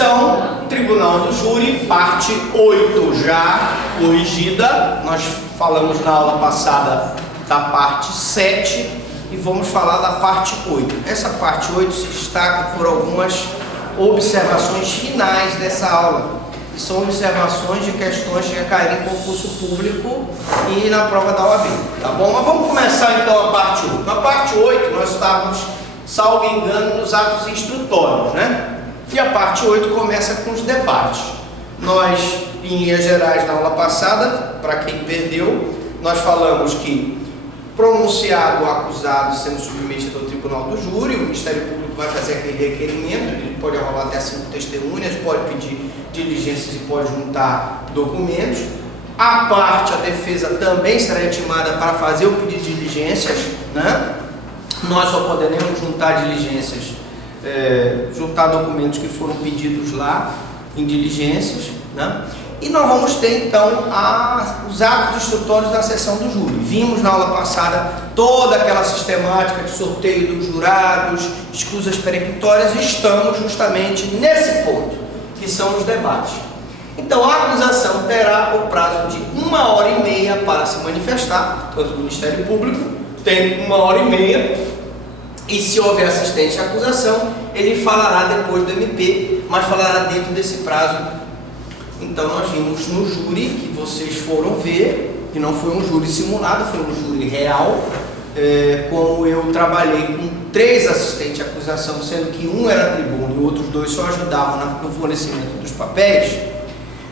Então, Tribunal do Júri, parte 8 já corrigida. Nós falamos na aula passada da parte 7 e vamos falar da parte 8. Essa parte 8 se destaca por algumas observações finais dessa aula. Que são observações de questões que caírem em concurso público e na prova da OAB. Tá bom? Mas vamos começar então a parte 8. Na parte 8 nós estávamos, salvo engano, nos atos instrutórios, né? E a parte 8 começa com os debates. Nós, em linhas gerais, na aula passada, para quem perdeu, nós falamos que pronunciado o acusado sendo submetido ao Tribunal do Júri, o Ministério Público vai fazer aquele requerimento, ele pode arrolar até 5 testemunhas, pode pedir diligências e pode juntar documentos. A parte, a defesa, também será intimada para fazer o pedido de diligências, né? Nós só poderemos juntar diligências, juntar documentos que foram pedidos lá em diligências, né? E nós vamos ter então os atos instrutórios da sessão do júri. Vimos na aula passada toda aquela sistemática de sorteio dos jurados, escusas peremptórias, e estamos justamente nesse ponto, que são os debates. Então a acusação terá o prazo de 1h30 para se manifestar, tanto o Ministério Público tem 1h30, e se houver assistência à acusação, ele falará depois do MP, mas falará dentro desse prazo. Então nós vimos no júri, que vocês foram ver, que não foi um júri simulado, foi um júri real, como eu trabalhei com 3 assistentes à acusação, sendo que um era tribuno e outros 2 só ajudavam no fornecimento dos papéis.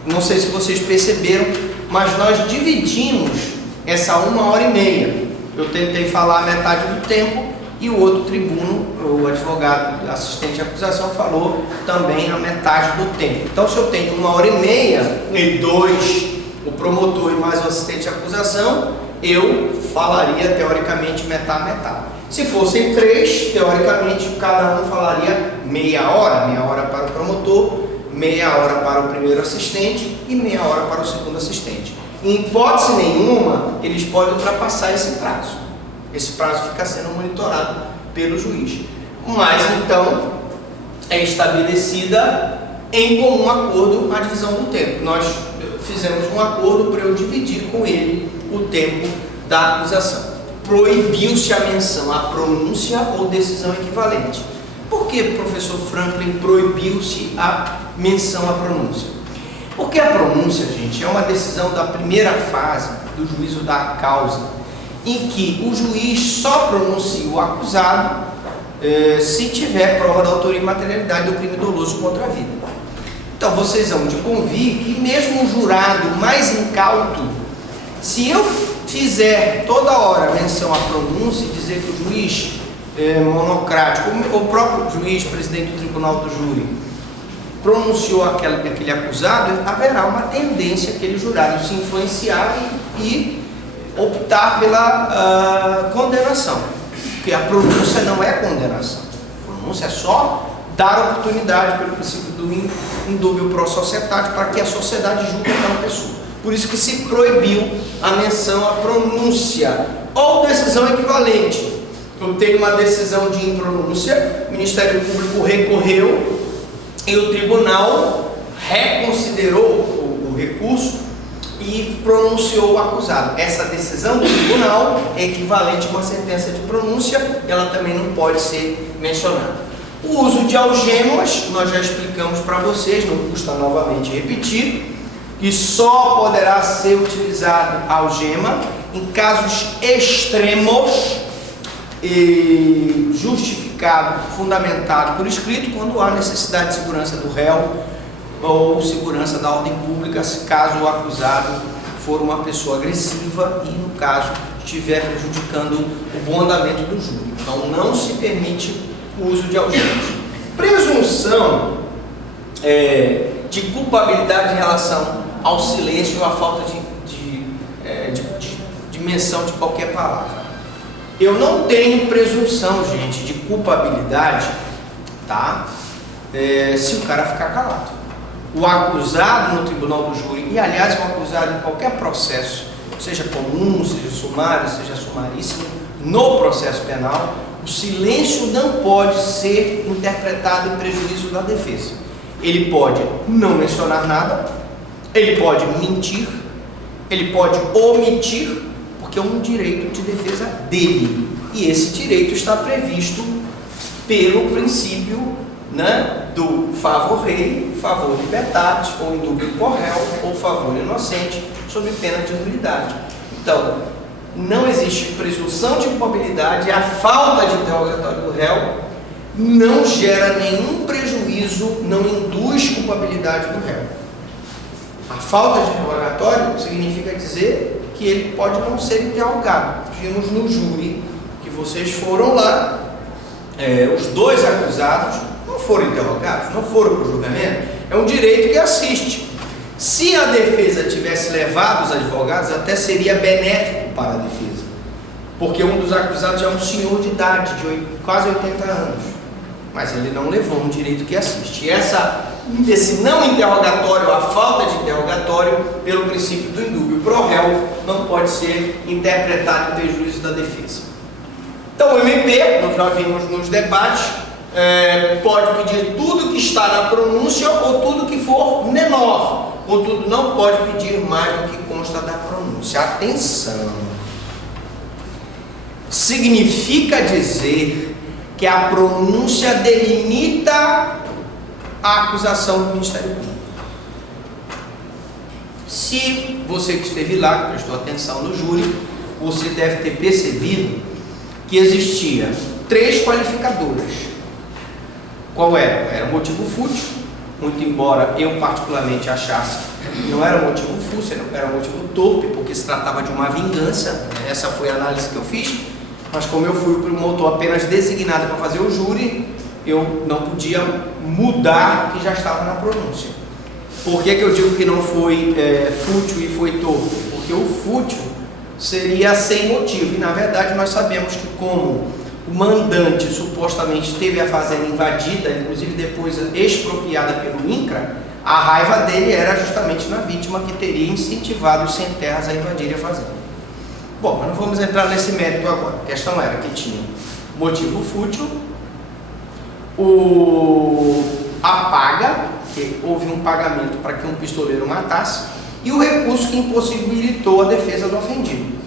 Não sei se vocês perceberam, mas nós dividimos essa 1h30. Eu tentei falar a metade do tempo e o outro tribuno, o advogado assistente à acusação, falou também a metade do tempo. Então, se eu tenho 1h30 e 2, o promotor e mais o assistente à acusação, eu falaria teoricamente metade. Se fossem 3, teoricamente cada um falaria meia hora para o promotor, meia hora para o primeiro assistente e meia hora para o segundo assistente. Em hipótese nenhuma, eles podem ultrapassar esse prazo. Esse prazo fica sendo monitorado pelo juiz. Mas então é estabelecida em comum acordo a divisão do tempo. Nós fizemos um acordo para eu dividir com ele o tempo da acusação. Proibiu-se a menção à pronúncia ou decisão equivalente. Por que, professor Franklin, proibiu-se a menção à pronúncia? Porque a pronúncia, gente, é uma decisão da primeira fase do juízo da causa, em que o juiz só pronuncia o acusado se tiver prova da autoria e materialidade do crime doloso contra a vida. Então vocês vão de convir que mesmo um jurado mais incauto, se eu fizer toda hora menção à pronúncia e dizer que o juiz monocrático, o próprio juiz, presidente do Tribunal do Júri, pronunciou aquele acusado, haverá uma tendência aquele jurado se influenciar e optar pela condenação, porque a pronúncia não é condenação. A pronúncia é só dar oportunidade pelo princípio do indúbio pro societate para que a sociedade julgue aquela pessoa. Por isso que se proibiu a menção à pronúncia ou decisão equivalente. Eu tenho uma decisão de impronúncia, o Ministério Público recorreu e o tribunal reconsiderou o recurso e pronunciou o acusado. Essa decisão do tribunal é equivalente a uma sentença de pronúncia, ela também não pode ser mencionada. O uso de algemas, nós já explicamos para vocês, não custa novamente repetir, que só poderá ser utilizado algema em casos extremos e justificado, fundamentado por escrito, quando há necessidade de segurança do réu ou segurança da ordem pública, se caso o acusado for uma pessoa agressiva e, no caso, estiver prejudicando o bom andamento do júri. Então, não se permite o uso de algemas. Presunção de culpabilidade em relação ao silêncio ou à falta de menção de qualquer palavra. Eu não tenho presunção, gente, de culpabilidade, tá? Se o cara ficar calado. O acusado no Tribunal do Júri, e aliás o acusado em qualquer processo, seja comum, seja sumário, seja sumaríssimo, no processo penal, o silêncio não pode ser interpretado em prejuízo da defesa. Ele pode não mencionar nada, ele pode mentir, ele pode omitir, porque é um direito de defesa dele. E esse direito está previsto pelo princípio, né, do favor rei, favor libertatis, ou indúbio pro réu, ou favor inocente, sob pena de nulidade. Então, não existe presunção de culpabilidade, a falta de interrogatório do réu não gera nenhum prejuízo, não induz culpabilidade do réu. A falta de interrogatório significa dizer que ele pode não ser interrogado. Vimos no júri que vocês foram lá, os dois acusados não foram interrogados, não foram para o julgamento. É um direito que assiste. Se a defesa tivesse levado os advogados, até seria benéfico para a defesa, porque um dos acusados é um senhor de idade, de quase 80 anos, mas ele não levou um direito que assiste. E esse não interrogatório, a falta de interrogatório, pelo princípio do indúbio pro réu, não pode ser interpretado em prejuízo da defesa. Então o MP, nós já vimos nos debates, pode pedir tudo que está na pronúncia ou tudo que for menor, contudo não pode pedir mais do que consta da pronúncia. Atenção! Significa dizer que a pronúncia delimita a acusação do Ministério Público. Se você que esteve lá, que prestou atenção no júri, você deve ter percebido que existia 3 qualificadoras. Qual era? Era motivo fútil, muito embora eu particularmente achasse que não era motivo fútil, era motivo torpe, porque se tratava de uma vingança. Essa foi a análise que eu fiz, mas como eu fui o promotor apenas designado para fazer o júri, eu não podia mudar o que já estava na pronúncia. Por que eu digo que não foi fútil e foi torpe? Porque o fútil seria sem motivo, e na verdade nós sabemos que como o mandante supostamente teve a fazenda invadida, inclusive depois expropriada pelo INCRA, a raiva dele era justamente na vítima que teria incentivado os sem terras a invadirem a fazenda. Bom, mas não vamos entrar nesse mérito agora. A questão era que tinha motivo fútil, a paga, que houve um pagamento para que um pistoleiro matasse, e o recurso que impossibilitou a defesa do ofendido.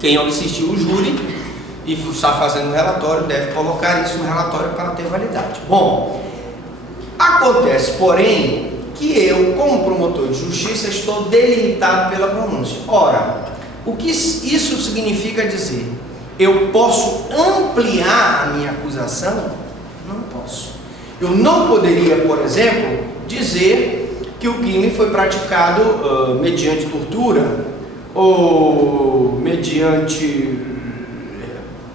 Quem assistiu o júri e está fazendo o relatório deve colocar isso no relatório para ter validade. Bom, acontece, porém, que eu, como promotor de justiça, estou delimitado pela pronúncia. Ora, o que isso significa dizer? Eu posso ampliar a minha acusação? Não posso. Eu não poderia, por exemplo, dizer que o crime foi praticado mediante tortura ou mediante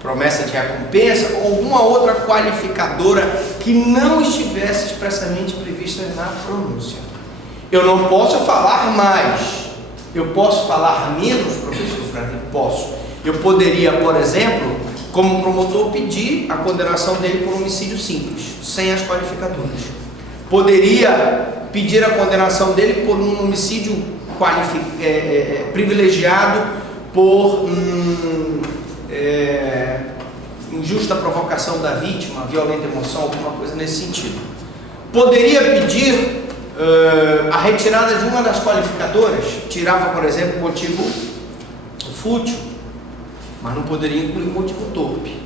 promessa de recompensa ou alguma outra qualificadora que não estivesse expressamente prevista na pronúncia. Eu não posso falar mais. Eu posso falar menos, professor Franklin? Posso. Eu poderia, por exemplo, como promotor, pedir a condenação dele por homicídio simples, sem as qualificadoras. Poderia pedir a condenação dele por um homicídio privilegiado por injusta provocação da vítima, violenta emoção, alguma coisa nesse sentido. Poderia pedir a retirada de uma das qualificadoras, tirava, por exemplo, o motivo fútil, mas não poderia incluir o motivo torpe,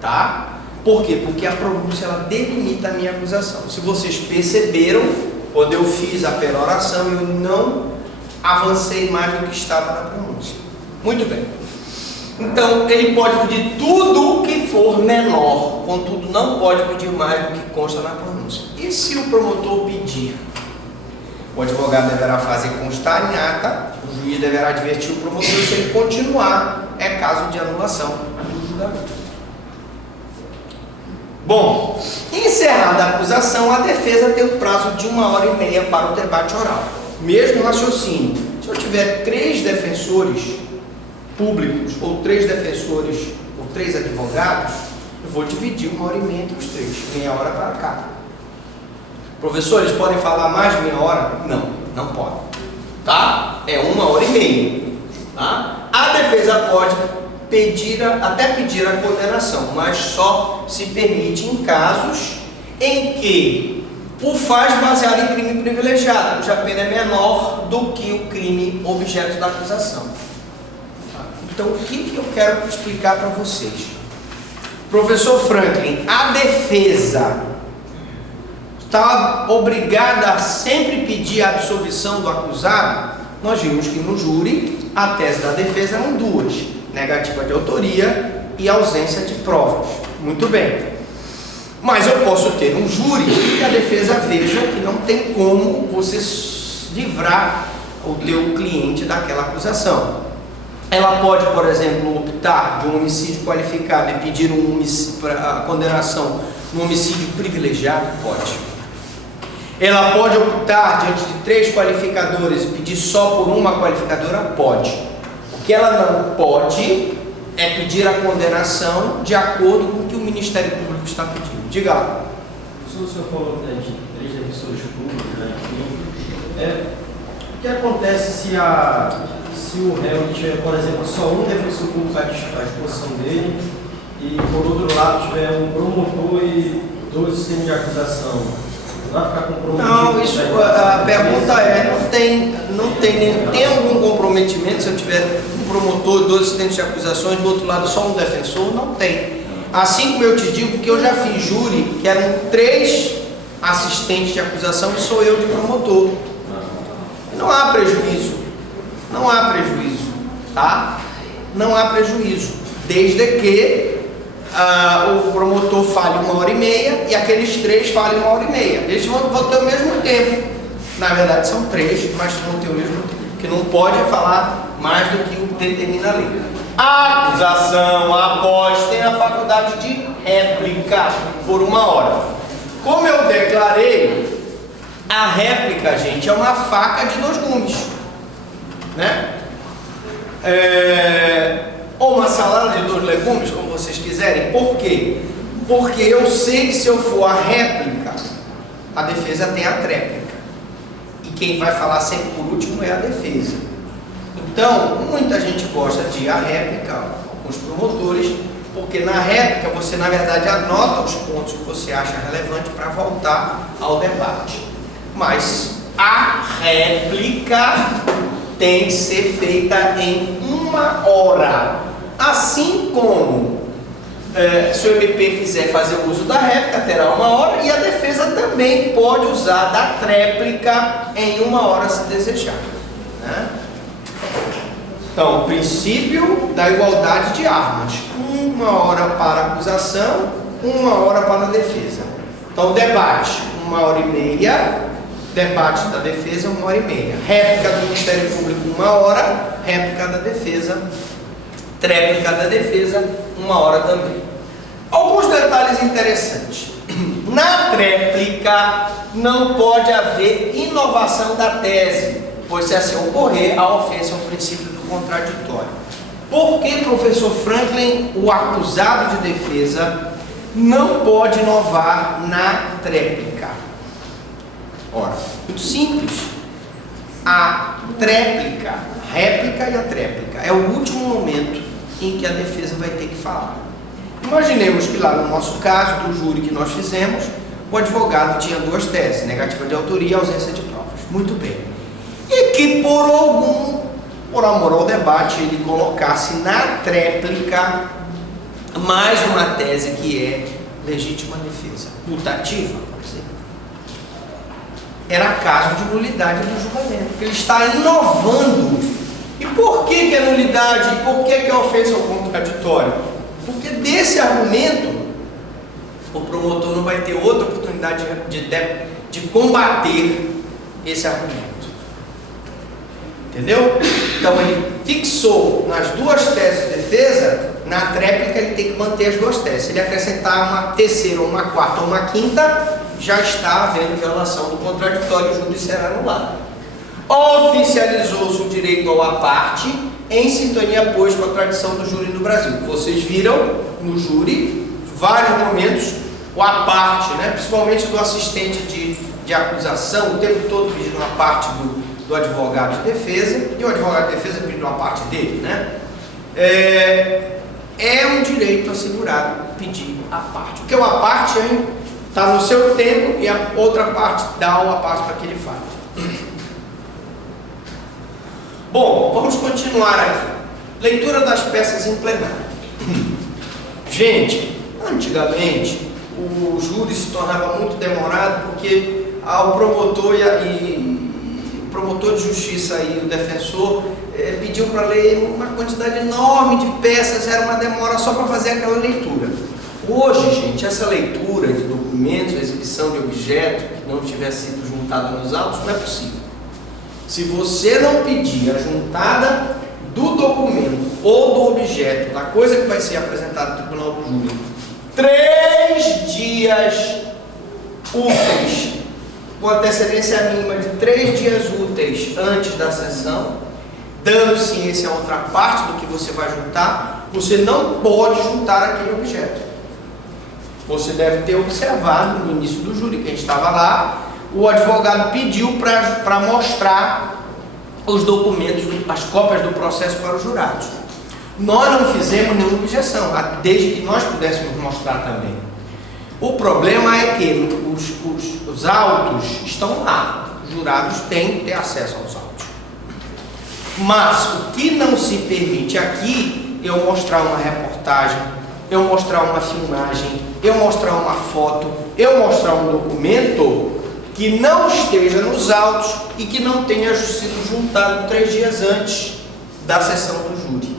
tá? Por quê? Porque a pronúncia ela delimita a minha acusação. Se vocês perceberam, quando eu fiz a peroração, eu não avancei mais do que estava na pronúncia. Muito bem. Então, ele pode pedir tudo o que for menor, contudo, não pode pedir mais do que consta na pronúncia. E se o promotor pedir? O advogado deverá fazer constar em ata, o juiz deverá advertir o promotor, se ele continuar, é caso de anulação do julgamento. Bom, encerrada a acusação, a defesa tem o prazo de 1h30 para o debate oral. Mesmo raciocínio, se eu tiver 3 defensores públicos, ou 3 defensores, ou 3 advogados, eu vou dividir 1h30 entre os 3, meia hora para cá. Professores, podem falar mais de meia hora? Não, não podem. Tá? É 1h30. Tá? A defesa pode até pedir a condenação, mas só se permite em casos em que o faz baseado em crime privilegiado, cuja pena é menor do que o crime objeto da acusação. Então, o que eu quero explicar para vocês? Professor Franklin, a defesa está obrigada a sempre pedir a absolvição do acusado? Nós vimos que no júri, a tese da defesa eram duas: negativa de autoria e ausência de provas. Muito bem. Mas eu posso ter um júri que a defesa veja que não tem como você livrar o teu cliente daquela acusação. Ela pode, por exemplo, optar de um homicídio qualificado e pedir a condenação no homicídio privilegiado? Pode. Ela pode optar diante de 3 qualificadores e pedir só por uma qualificadora? Pode. O que ela não pode é pedir a condenação de acordo com o que o Ministério Público está pedindo. Diga lá. O senhor falou de 3 defensores públicos, né? O que acontece se o réu tiver, por exemplo, só um defensor público à disposição dele e, por outro lado, tiver um promotor e 2 sistemas de acusação? Vai ficar comprometido? Não, isso, a pergunta é, tem algum comprometimento se eu tiver um promotor e 2 assistentes de acusações, do outro lado só um defensor? Não tem. Assim como eu te digo, que eu já fiz júri, que eram 3 assistentes de acusação e sou eu de promotor. Não há prejuízo. Não há prejuízo, tá? Não há prejuízo, desde que o promotor fale 1h30 e aqueles 3 falem 1h30. Eles vão ter o mesmo tempo. Na verdade são 3, mas vão ter o mesmo tempo, porque não pode falar mais do que o que determina a lei. A acusação, após, tem a faculdade de réplica por 1 hora. Como eu declarei, a réplica, gente, é uma faca de 2 gumes, né? Ou uma salada de 2 legumes, como vocês quiserem. Por quê? Porque eu sei que se eu for a réplica, a defesa tem a tréplica, e quem vai falar sempre por último é a defesa. Então, muita gente gosta de ir à réplica, alguns promotores, porque na réplica você, na verdade, anota os pontos que você acha relevante para voltar ao debate. Mas a réplica tem que ser feita em 1 hora. Assim como, se o MP quiser fazer o uso da réplica, terá 1 hora, e a defesa também pode usar da tréplica em 1 hora, se desejar, né? Então, o princípio da igualdade de armas: 1 hora para a acusação, 1 hora para a defesa. Então, debate, 1h30, debate da defesa, 1h30. Réplica do Ministério Público, 1 hora, réplica da defesa, tréplica da defesa, 1 hora também. Alguns detalhes interessantes. Na tréplica, não pode haver inovação da tese, pois se assim ocorrer, a ofensa é um princípio do contraditório. Por que, professor Franklin, o acusado de defesa não pode inovar na tréplica? Ora, muito simples. A tréplica, a réplica e a tréplica, é o último momento em que a defesa vai ter que falar. Imaginemos que lá no nosso caso, do júri que nós fizemos, o advogado tinha 2 teses: negativa de autoria e ausência de provas. Muito bem. E que por amor ao debate, ele colocasse na tréplica mais uma tese que é legítima defesa putativa, por exemplo. Era caso de nulidade do julgamento, porque ele está inovando. E por que é nulidade? E por que é ofensa ao contraditório? Porque desse argumento, o promotor não vai ter outra oportunidade de combater esse argumento. Entendeu? Então ele fixou nas 2 teses de defesa. Na tréplica ele tem que manter as 2 teses. Se ele acrescentar uma terceira, uma quarta ou uma quinta, já está havendo violação do contraditório e o júri será anulado. Oficializou-se o direito ao à parte, em sintonia, pois, com a tradição do júri no Brasil. Vocês viram no júri vários momentos o à parte, né? Principalmente do assistente de acusação, o tempo todo pedindo uma parte do advogado de defesa, e o advogado de defesa pedindo uma parte dele, né? É um direito assegurado pedir a parte. O que é uma parte? Está no seu tempo e a outra parte dá aula passo para que ele fale. Bom, vamos continuar aqui. Leitura das peças em plenário. Gente, antigamente o júri se tornava muito demorado porque o promotor o promotor de justiça e o defensor pediam para ler uma quantidade enorme de peças, era uma demora só para fazer aquela leitura. Hoje, gente, essa leitura de documentos, exibição de objeto que não tiver sido juntada nos autos, não é possível. Se você não pedir a juntada do documento ou do objeto, da coisa que vai ser apresentada no tribunal do júri, 3 dias úteis, com antecedência mínima de 3 dias úteis antes da sessão, dando ciência a outra parte do que você vai juntar, você não pode juntar aquele objeto. Você deve ter observado no início do júri, que a gente estava lá, o advogado pediu para mostrar os documentos, as cópias do processo para os jurados. Nós não fizemos nenhuma objeção, desde que nós pudéssemos mostrar também. O problema é que os autos estão lá, os jurados têm que ter acesso aos autos. Mas o que não se permite aqui, eu mostrar uma reportagem, eu mostrar uma filmagem, eu mostrar uma foto, eu mostrar um documento que não esteja nos autos e que não tenha sido juntado 3 dias antes da sessão do júri.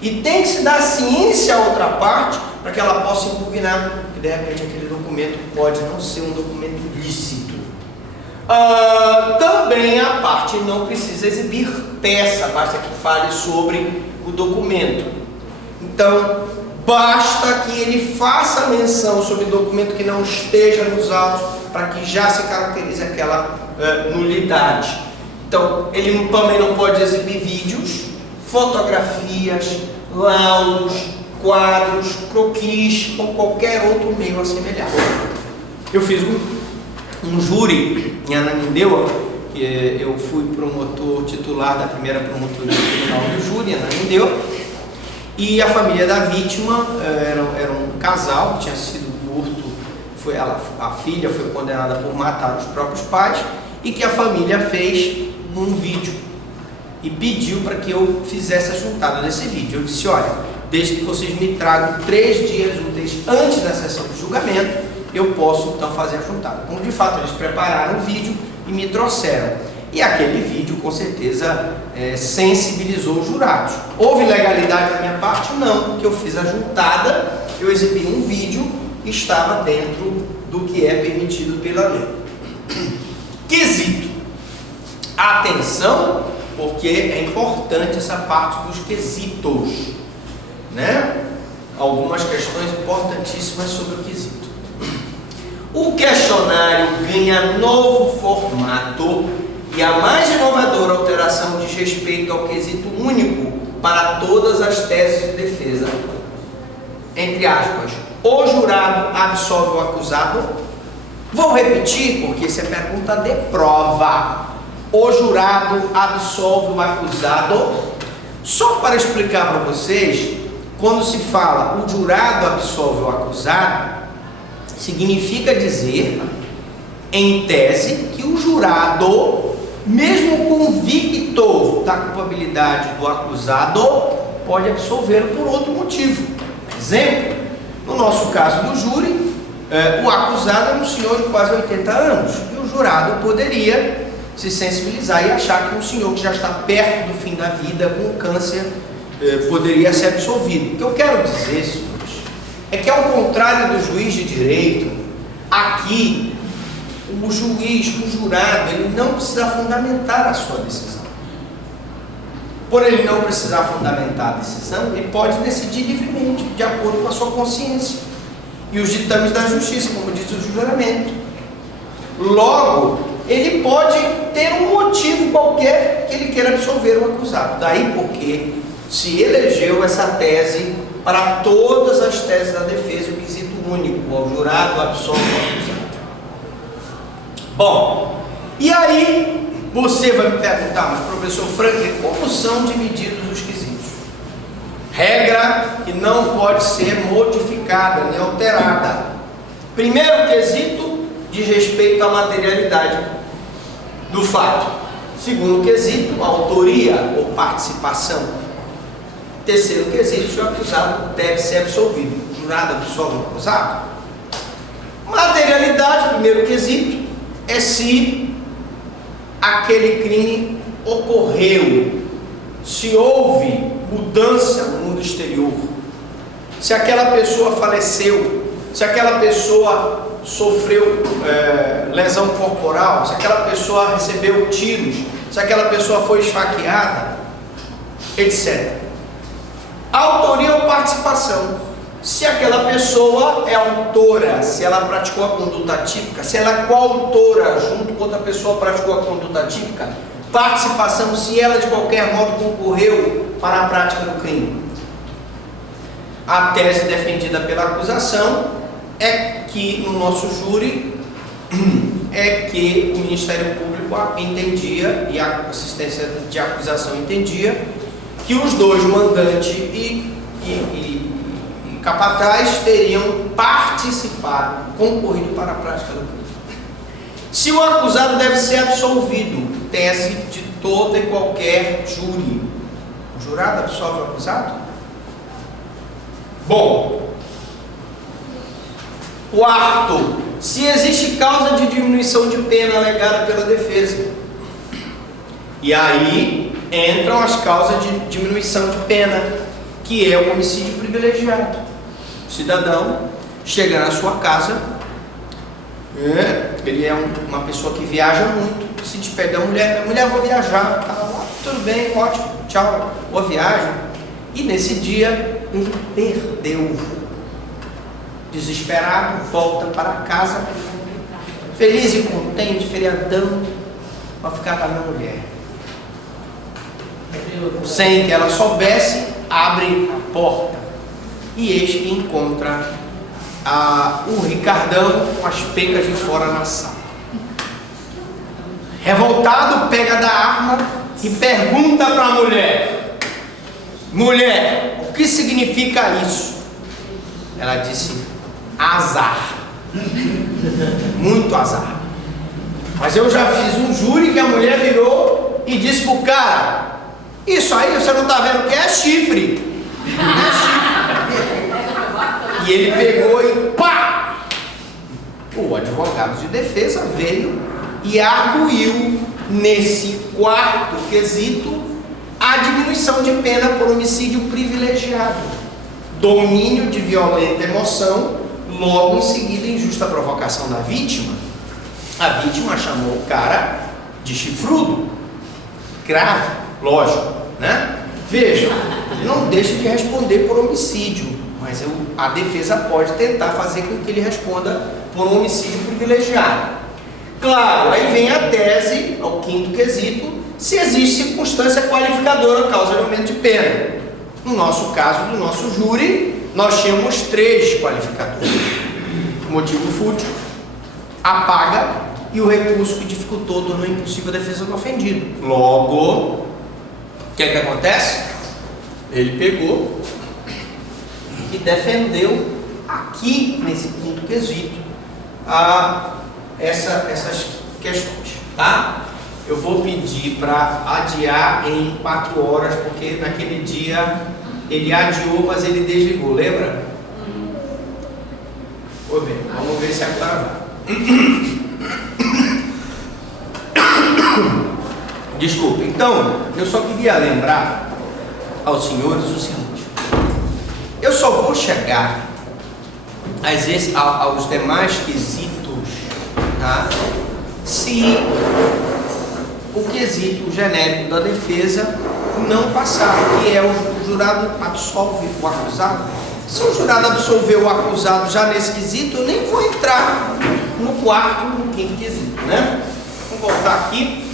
E tem que se dar ciência à outra parte para que ela possa impugnar, que de repente aquele documento pode não ser um documento lícito. Também a parte não precisa exibir peça, basta que fale sobre o documento. Então, basta que ele faça menção sobre documento que não esteja nos autos, para que já se caracterize aquela nulidade. Então, ele também não pode exibir vídeos, fotografias, laudos, quadros, croquis ou qualquer outro meio assemelhado. Eu fiz um júri em Ananindeua, que eu fui promotor titular da primeira promotoria do Tribunal do Júri em Ananindeua, e a família da vítima era um casal que tinha sido morto, a filha foi condenada por matar os próprios pais, e que a família fez um vídeo e pediu para que eu fizesse a juntada desse vídeo. Eu disse: olha, desde que vocês me tragam 3 dias úteis antes da sessão de julgamento, eu posso então fazer a juntada. Como de fato eles prepararam o vídeo e me trouxeram. E aquele vídeo com certeza sensibilizou os jurados. Houve legalidade da minha parte? Não, porque eu fiz a juntada, eu exibi um vídeo que estava dentro do que é permitido pela lei. Quesito. Atenção, porque é importante essa parte dos quesitos, né? Algumas questões importantíssimas sobre o quesito. O questionário ganha novo formato e a mais inovadora alteração diz respeito ao quesito único para todas as teses de defesa. Entre aspas, o jurado absolve o acusado. Vou repetir, porque isso é pergunta de prova. O jurado absolve o acusado. Só para explicar para vocês, quando se fala o jurado absolve o acusado, significa dizer, em tese, que o jurado, mesmo convicto da culpabilidade do acusado, pode absolvê-lo por outro motivo. Exemplo, no nosso caso do júri, o acusado é um senhor de quase 80 anos, e o jurado poderia se sensibilizar e achar que um senhor que já está perto do fim da vida, com câncer, poderia ser absolvido. O que eu quero dizer, senhores, é que ao contrário do juiz de direito, aqui o juiz, o jurado, ele não precisa fundamentar a sua decisão. Por ele não precisar fundamentar a decisão, ele pode decidir livremente, de acordo com a sua consciência e os ditames da justiça, como diz o juramento. Logo, ele pode ter um motivo qualquer que ele queira absolver o acusado. Daí porque se elegeu essa tese para todas as teses da defesa, o quesito único, ao jurado absolve o acusado. Bom, e aí você vai me perguntar: mas professor Franklin, como são divididos os quesitos? Regra que não pode ser modificada nem alterada. Primeiro quesito diz respeito à materialidade do fato. Segundo quesito, autoria ou participação. Terceiro quesito, se o acusado deve ser absolvido. O jurado absolve o acusado? Materialidade, primeiro quesito, é se aquele crime ocorreu, se houve mudança no mundo exterior, se aquela pessoa faleceu, se aquela pessoa sofreu lesão corporal, se aquela pessoa recebeu tiros, se aquela pessoa foi esfaqueada, etc. Autoria ou participação. Se aquela pessoa é autora, se ela praticou a conduta típica, se ela é coautora, junto com outra pessoa praticou a conduta típica. Participação, se ela de qualquer modo concorreu para a prática do crime. A tese defendida pela acusação é que no nosso júri é que o Ministério Público entendia, e a assistência de acusação entendia, que os dois, mandante e capataz, teriam participado, concorrido para a prática do crime. Se o acusado deve ser absolvido, tese de todo e qualquer júri. O jurado absolve o acusado? Bom, quarto, se existe causa de diminuição de pena alegada pela defesa. E aí entram as causas de diminuição de pena, que é o homicídio privilegiado. O cidadão chega na sua casa, ele é uma pessoa que viaja muito, se despede da mulher, vou viajar, tudo bem, ótimo, tchau, boa viagem. E nesse dia ele perdeu o voo. Desesperado, volta para casa, feliz e contente, feriadão, para ficar com a minha mulher. Sem que ela soubesse, abre a porta e eis que encontra o Ricardão com as pecas de fora na sala. Revoltado, pega da arma e pergunta para a mulher: mulher, o que significa isso? Ela disse: azar. Muito azar. Mas eu já fiz um júri que a mulher virou e disse pro cara: isso aí você não está vendo que é chifre. É chifre. E ele pegou e pá! O advogado de defesa veio e arguiu nesse quarto quesito a diminuição de pena por homicídio privilegiado, domínio de violenta emoção, logo em seguida injusta provocação da vítima. A vítima chamou o cara de chifrudo, grave, lógico, né? Veja, ele não deixa de responder por homicídio, mas a defesa pode tentar fazer com que ele responda por um homicídio privilegiado. Claro, aí vem a tese, ao quinto quesito, se existe circunstância qualificadora causa de aumento de pena. No nosso caso, do nosso júri, nós tínhamos 3 qualificadores: motivo fútil, a paga e o recurso que dificultou ou tornou impossível a defesa do ofendido. Logo, o que é que acontece? Ele pegou e defendeu aqui nesse quinto quesito essas questões, tá? Eu vou pedir para adiar em 4 horas, porque naquele dia ele adiou, mas ele desligou, lembra? Vou ver, vamos ver se agora vai. Desculpe, então, eu só queria lembrar aos senhores o seguinte: eu só vou chegar aos demais quesitos, tá? Se o quesito genérico da defesa não passar, que é o jurado absolve o acusado. Se o jurado absolver o acusado já nesse quesito, eu nem vou entrar no quarto, no quinto quesito, né? Vamos voltar aqui.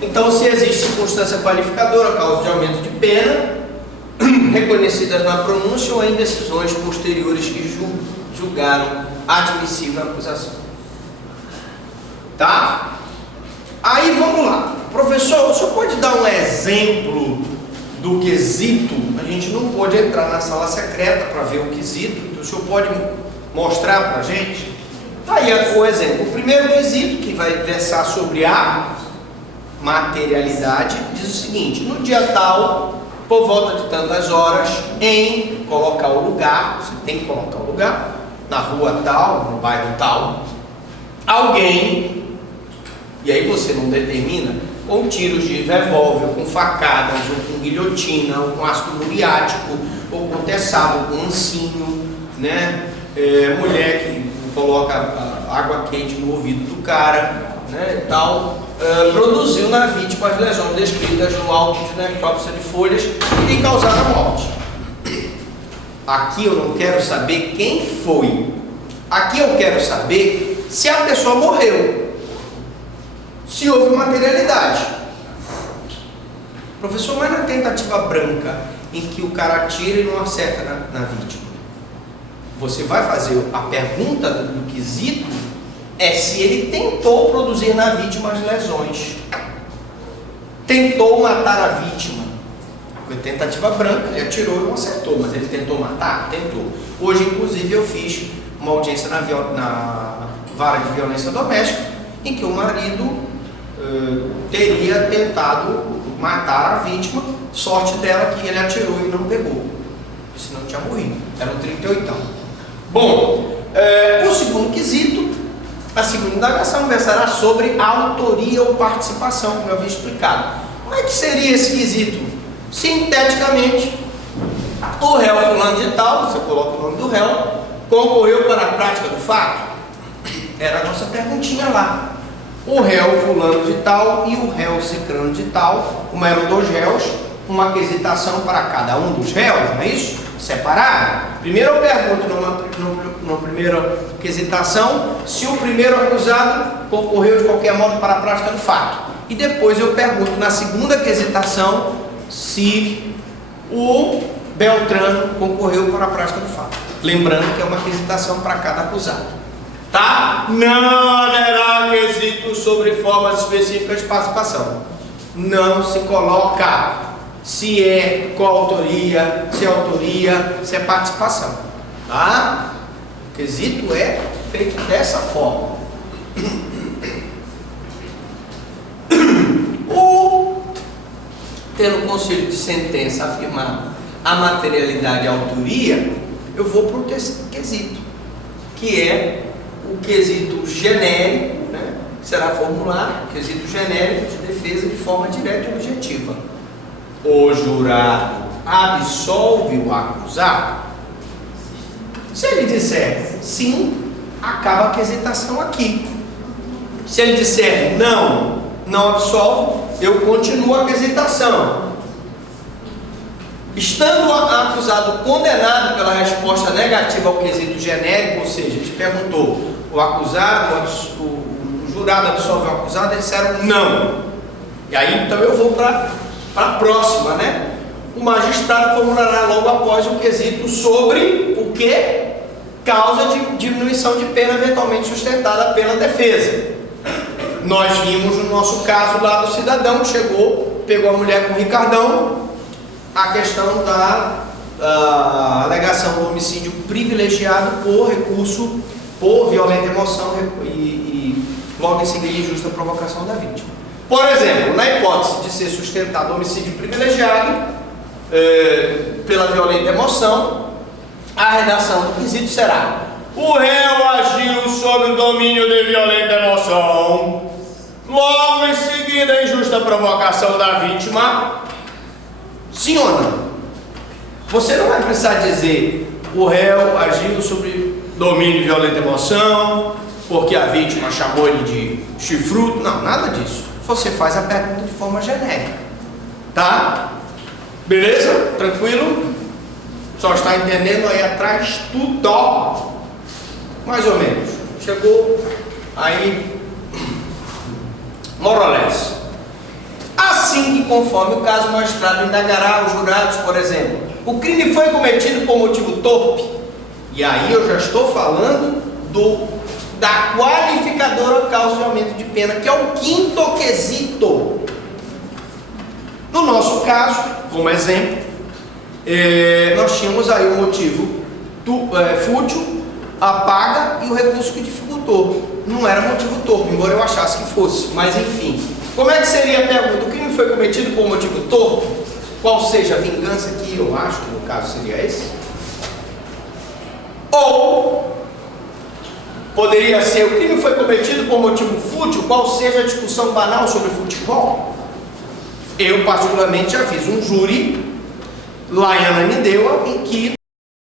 Então, se existe circunstância qualificadora, causa de aumento de pena, reconhecidas na pronúncia ou em decisões posteriores que julgaram admissível a acusação. Tá? Aí vamos lá. Professor, o senhor pode dar um exemplo do quesito? A gente não pode entrar na sala secreta para ver o quesito, então o senhor pode mostrar para a gente? Aí o exemplo. O primeiro quesito, que vai versar sobre a materialidade, diz o seguinte: no dia tal, por volta de tantas horas, em colocar o lugar, você tem que colocar o lugar, na rua tal, no bairro tal, alguém, e aí você não determina, com tiros de revólver, com facadas, ou com guilhotina, ou com ácido muriático, ou com teçado, com ancinho, né? Mulher que coloca água quente no ouvido do cara, né, e tal, produziu na vítima as lesões descritas no auto de necrópsia de folhas que lhe causaram a morte. Aqui eu não quero saber quem foi. Aqui eu quero saber se a pessoa morreu, se houve materialidade. Professor, mas na tentativa branca, em que o cara atira e não acerta na vítima, você vai fazer a pergunta do quesito é se ele tentou produzir na vítima as lesões, tentou matar a vítima. Foi tentativa branca, ele atirou e não acertou, mas ele tentou matar? Tentou. Hoje, inclusive, eu fiz uma audiência na vara de violência doméstica, em que o marido teria tentado matar a vítima. Sorte dela que ele atirou e não pegou, senão tinha morrido. Era um 38. Bom, o segundo quesito, a segunda indagação, versará sobre autoria ou participação, como eu havia explicado. Como é que seria esse quesito? Sinteticamente, o réu fulano de tal, você coloca o nome do réu, concorreu para a prática do fato? Era a nossa perguntinha lá. O réu fulano de tal e o réu cicrano de tal, como eram dois réus, uma quesitação para cada um dos réus, não é isso? Separado. Primeiro eu pergunto na primeira quesitação se o primeiro acusado concorreu de qualquer modo para a prática do fato. E depois eu pergunto na segunda quesitação se o Beltrano concorreu para a prática do fato. Lembrando que é uma quesitação para cada acusado. Tá? Não haverá quesito sobre formas específicas de participação. Não se coloca se é coautoria, se é participação. Tá? O quesito é feito dessa forma. Tendo o conselho de sentença afirmado a materialidade e a autoria, eu vou para o quesito, que é o quesito genérico, né? Será formular o quesito genérico de defesa de forma direta e objetiva. O jurado absolve o acusado? Se ele disser sim, acaba a quesitação aqui. Se ele disser não, não absolve, eu continuo a quesitação. Estando o acusado condenado pela resposta negativa ao quesito genérico, ou seja, a gente perguntou, o acusado, o jurado absolve o acusado, eles disseram não. E aí então eu vou para a próxima, né? O magistrado formulará logo após o quesito sobre o que? Causa de diminuição de pena eventualmente sustentada pela defesa. Nós vimos no nosso caso lá do cidadão que chegou, pegou a mulher com o Ricardão, a questão da alegação do homicídio privilegiado por recurso, por violenta emoção e logo em seguida injusta provocação da vítima. Por exemplo, na hipótese de ser sustentado homicídio privilegiado pela violenta emoção, a redação do quesito será: o réu agiu sob o domínio de violenta emoção, logo em seguida a injusta provocação da vítima. Sim ou não? Você não vai precisar dizer o réu agiu sob domínio de violenta emoção, porque a vítima chamou ele de chifruto. Não, nada disso. Você faz a pergunta de forma genérica. Tá? Beleza? Tranquilo? Só está entendendo aí atrás tudo? Mais ou menos. Chegou aí, more or less. Assim que, conforme o caso, o magistrado indagará os jurados, por exemplo, o crime foi cometido por motivo torpe. E aí eu já estou falando da qualificadora causa de aumento de pena, que é o quinto quesito. No nosso caso, como exemplo, nós tínhamos aí o motivo fútil, apaga e o recurso que dificultou. Não era motivo torpe, embora eu achasse que fosse, mas enfim. Como é que seria a pergunta? O crime foi cometido por motivo torpe? Qual seja a vingança, que eu acho que no caso seria esse? Ou poderia ser: o crime foi cometido por motivo fútil? Qual seja a discussão banal sobre futebol? Eu particularmente já fiz um júri lá em Ananindeua, em que